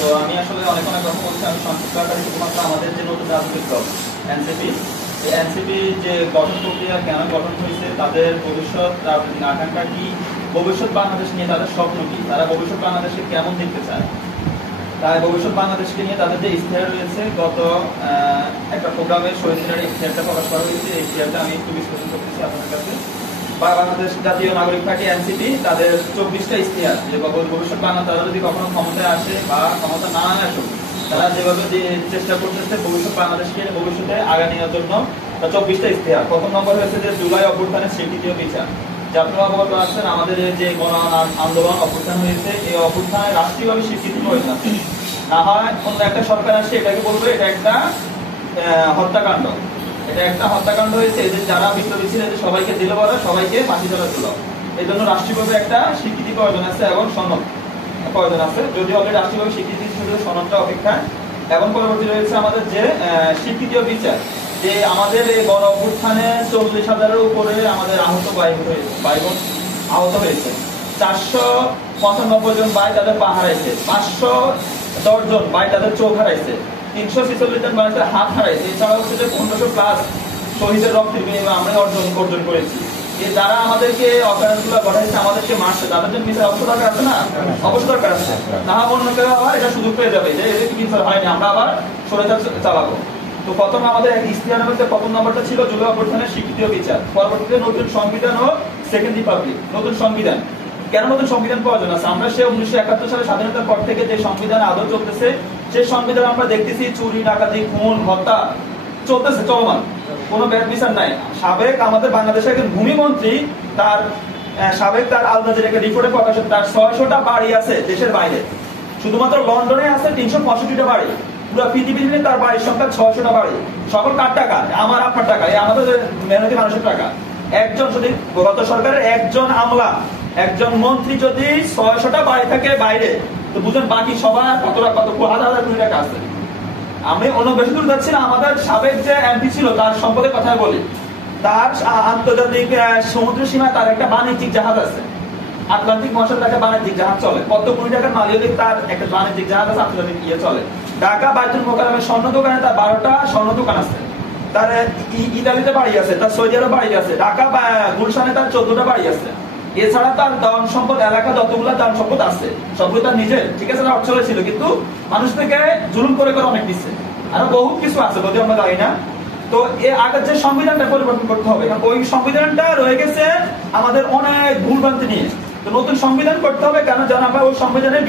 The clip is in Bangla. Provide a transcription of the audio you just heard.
তো আমি আসলে অনেক কথা বলছি। আমি সংক্ষিপ্ত আকারে শুধুমাত্র আমাদের যে নতুন রাজনৈতিক দল এনসিপি, এই এনসিপি যে গঠন প্রক্রিয়া কেন গঠন হয়েছে, তাদের ভবিষ্যৎ রাজনৈতিক আকাঙ্ক্ষা কি, ভবিষ্যৎ বাংলাদেশ নিয়ে তাদের স্বপ্ন কি, তারা ভবিষ্যৎ বাংলাদেশকে কেমন দেখতে চায়, তাই ভবিষ্যৎ বাংলাদেশকে নিয়ে তাদের যে ইশতেহার রয়েছে, গত একটা প্রোগ্রামে শহীদ মিনারে ইশতেহারটা প্রকাশ করা হয়েছে। এই ইশতেহারটা আমি একটু বিশ্লেষণ করতেছি আপনাদের কাছে। বাংলাদেশ জাতীয় নাগরিক পার্টি এনসিপি তাদের 24টা ইশতেহার, যে ভবিষ্যৎ বাংলা তারা যদি কখনো ক্ষমতায় আসে বা ক্ষমতা না আসুক, তারা যেভাবে যে চেষ্টা করতেছে ভবিষ্যৎ বাংলাদেশকে ভবিষ্যতে আগা নেওয়ার জন্য 24টা ইশতেহার। প্রথম নম্বর হয়েছে যে জুলাই অভ্যুত্থানের স্বীকৃতি ও বিচার। যে আপনারা অবগত আছেন, আমাদের যে গণ আন্দোলন অভ্যুত্থান হয়েছে, এই অভ্যুত্থানের রাষ্ট্রীয়ভাবে স্বীকৃতি প্রয়োজন আছে। না হয় অন্য একটা সরকার আসে এটাকে বলবে এটা একটা হত্যাকাণ্ড, এটা একটা হত্যাকাণ্ড হয়েছে, এদের যারা বিপ্লবী ছিল এদের সবাইকে জেলে ভরা, সবাইকে মাটি তোলা ছিল। এই জন্য রাষ্ট্রীয়ভাবে একটা স্বীকৃতি প্রয়োজন আছে এবং সনদ প্রয়োজন আছে। যদি অলরেডি রাষ্ট্রীয়ভাবে স্বীকৃতি শুধু সনদটা অপেক্ষায়। এবং পরবর্তী রয়েছে আমাদের যে স্বীকৃতি ও বিচার, যে আমাদের এই গণ অভ্যুত্থানে 40,000-এর উপরে আমাদের আহত ভাই বোন আহত হয়েছে। 495 জন ভাই তাদের পা হারাইছে, 510 জন ভাই তাদের চোখ হারাইছে, 346 জন মানুষের হাত হারাইছে। এছাড়া হচ্ছে যে 1500+ শহীদের রক্তের বিনিময়ে আমরা অর্জন করেছি। যারা আমাদেরকে অপরাধগুলো ঘটাইছে, আমাদেরকে মারছে, তাদের জন্য বিচার অবশ্য দরকার আছে না? অবশ্য দরকার আছে। না অন্য কেউ আবার এটা সুযোগ পেয়ে যাবে যে এদের বিচার হয়নি, আমরা আবার স্বৈরাচার চালাবো। তো প্রথম আমাদের ইশতেহারের মধ্যে প্রথম নম্বরটা ছিল জুলাই অভ্যুত্থানের স্বীকৃতি ও বিচার। পরবর্তীতে নতুন সংবিধান ও সেকেন্ড রিপাবলিক। নতুন সংবিধান কেন নতুন সংবিধান প্রয়োজন আছে? আমরা সে 1971 সালে স্বাধীনতার পর থেকে যে সংবিধান আদৌ চলতেছে, সেই সংবিধান আমরা দেখতেছি চুরি, ডাকাতি, খুন, হত্যা চলতেছে, চলমান, কোনো ব্যাড বিচার নাই। সাবেক আমাদের বাংলাদেশের একজন ভূমিমন্ত্রী তার আল জাজিরা একটা রিপোর্টে প্রকাশ, তার 600টা বাড়ি আছে দেশের বাইরে, শুধুমাত্র লন্ডনে আছে 365টা বাড়ি। পুরো পৃথিবীতে তার বাড়ির সংখ্যা 600টা বাড়ি। সকল কার টাকা? আমার আপনার টাকা, আমাদের মেহনতি মানুষের টাকা। একজন যদি গত সরকারের একজন আমলা, একজন মন্ত্রী যদি 600টা বাড়ি থাকে বাইরে, তো বুঝেন বাকি সবার কত হাজার কোটি টাকা আছে। আমি অন্য বেশি দূর যাচ্ছি না, আমাদের সাবেক যে এমপি ছিল তার সম্পদের কথাই বলি। তার আন্তর্জাতিক সমুদ্র সীমায় তার একটা বাণিজ্যিক জাহাজ আছে, আটলান্টিক মহাসাগরে একটা বাণিজ্যিক জাহাজ চলে, কত কোটি টাকার মালিক তার একটা বাণিজ্যিক জাহাজ আছে, আন্তর্জাতিক চলে। ঢাকা বাইতুল মোকাররমে স্বর্ণ দোকানে তার 12টা স্বর্ণ দোকান আছে। তার ইতালিতে বাড়ি আছে, তার সৌদি আরবে বাড়ি আছে, ঢাকা গুলশানে তার 14টা বাড়ি আছে। এছাড়া তার ধন সম্পদ এলাকা যতগুলো ধন সম্পদ আছে সবগুলো তার নিজের, ঠিক আছে, না অর্থ ছিল, কিন্তু মানুষ থেকে জুলুম করে অনেক দিচ্ছে। আরো বহুত কিছু আছে যদি আমরা জানি না। তো এর আগের যে সংবিধানটা পরিবর্তন করতে হবে, কারণ ওই সংবিধানটা রয়ে গেছে আমাদের অনেক ভুলভ্রান্তি নিয়ে। তো নতুন সংবিধান করতে হবে, কেন জানা পায় ওই সংবিধানের